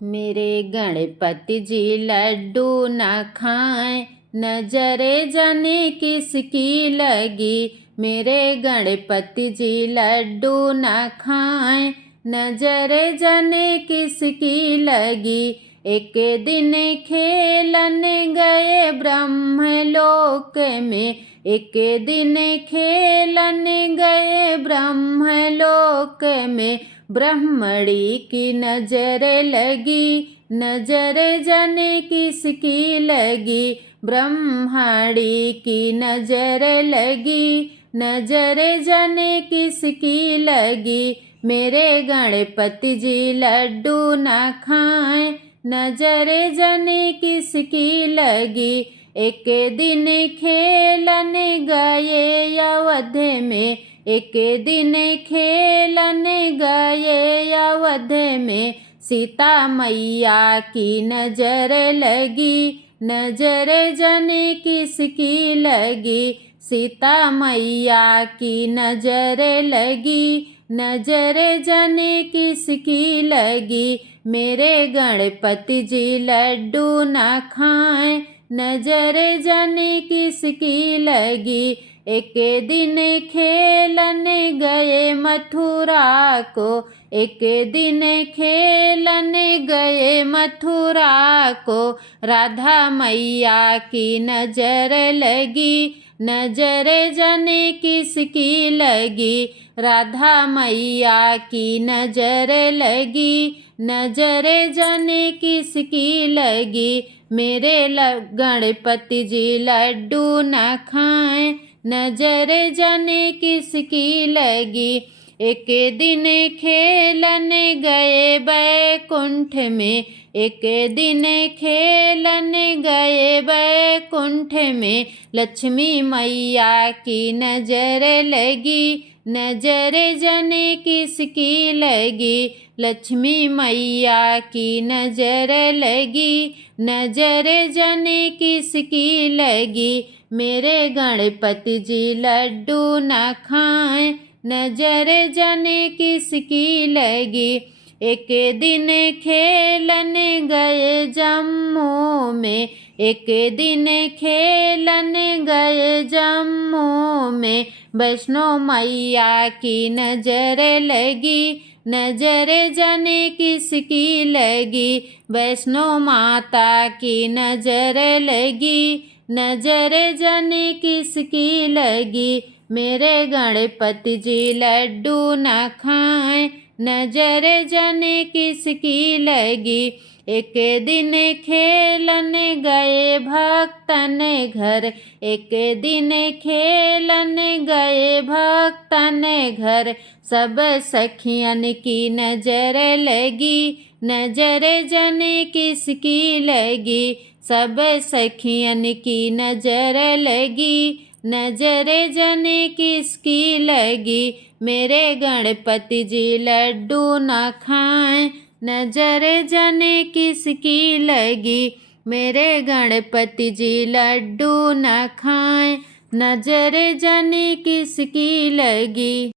मेरे गणपति जी लड्डू न खाएं, नजरे जाने किसकी लगी। मेरे गणपति जी लड्डू न खाएं, नजरे जाने किसकी लगी। एक दिन खेलने गए ब्रह्मलोक में, एक दिन खेलने गए ब्रह्मलोक में। ब्रह्मणी की नजर लगी, नजर जाने किसकी लगी। ब्रह्मणी की नजर लगी, नजर जाने किसकी लगी। मेरे गणपति जी लड्डू न खाएं, नजर जाने किसकी लगी। एक दिन खेलने गए अवध में, एक दिन खेलने गए अवध में। सीता मैया की नजर लगी, नजर जाने किसकी लगी। सीता मैया की नजर लगी, नजर जाने किसकी लगी। मेरे गणपति जी लड्डू न खाएं, नजर जाने किसकी लगी। एक दिन खेलने गए मथुरा को, एक दिन खेलने गए मथुरा को। राधा मैया की नजर लगी, नजर जाने किसकी लगी। राधा मैया की नजर लगी, नजर जाने किसकी लगी। मेरे गणपति जी लड्डू न खाएं, नजर जाने किसकी लगी। एक दिन खेलने गए बैकुंठ में, एक दिन खेलने गए बैकुंठ में। लक्ष्मी मैया की नजर लगी, नजर जाने किसकी लगी। लक्ष्मी मैया की नजर लगी, नजर जाने किसकी लगी। मेरे गणपति जी लड्डू न खाएं, नजर जाने किसकी लगी। एक दिन खेलने गए जम्मू में, एक दिन खेलने गए जम्मू में। वैष्णो मैया की नजर लगी, नजर जाने किसकी लगी। वैष्णो माता की नजर लगी, नजर जाने किसकी लगी। मेरे गणपति जी लड्डू न खाएं, नजर जाने किसकी लगी। एक दिन खेलने गए भक्तन घर, एक दिन खेलने गए भक्तन घर। सब सखियन की नजर लगी, नजर जाने किसकी लगी। सब सखियन की नजर लगी, नजर जाने किसकी लगी। मेरे गणपति जी लड्डू न खाएं, नजर जाने किसकी लगी। मेरे गणपति जी लड्डू न खाएं, नजर जाने किसकी लगी।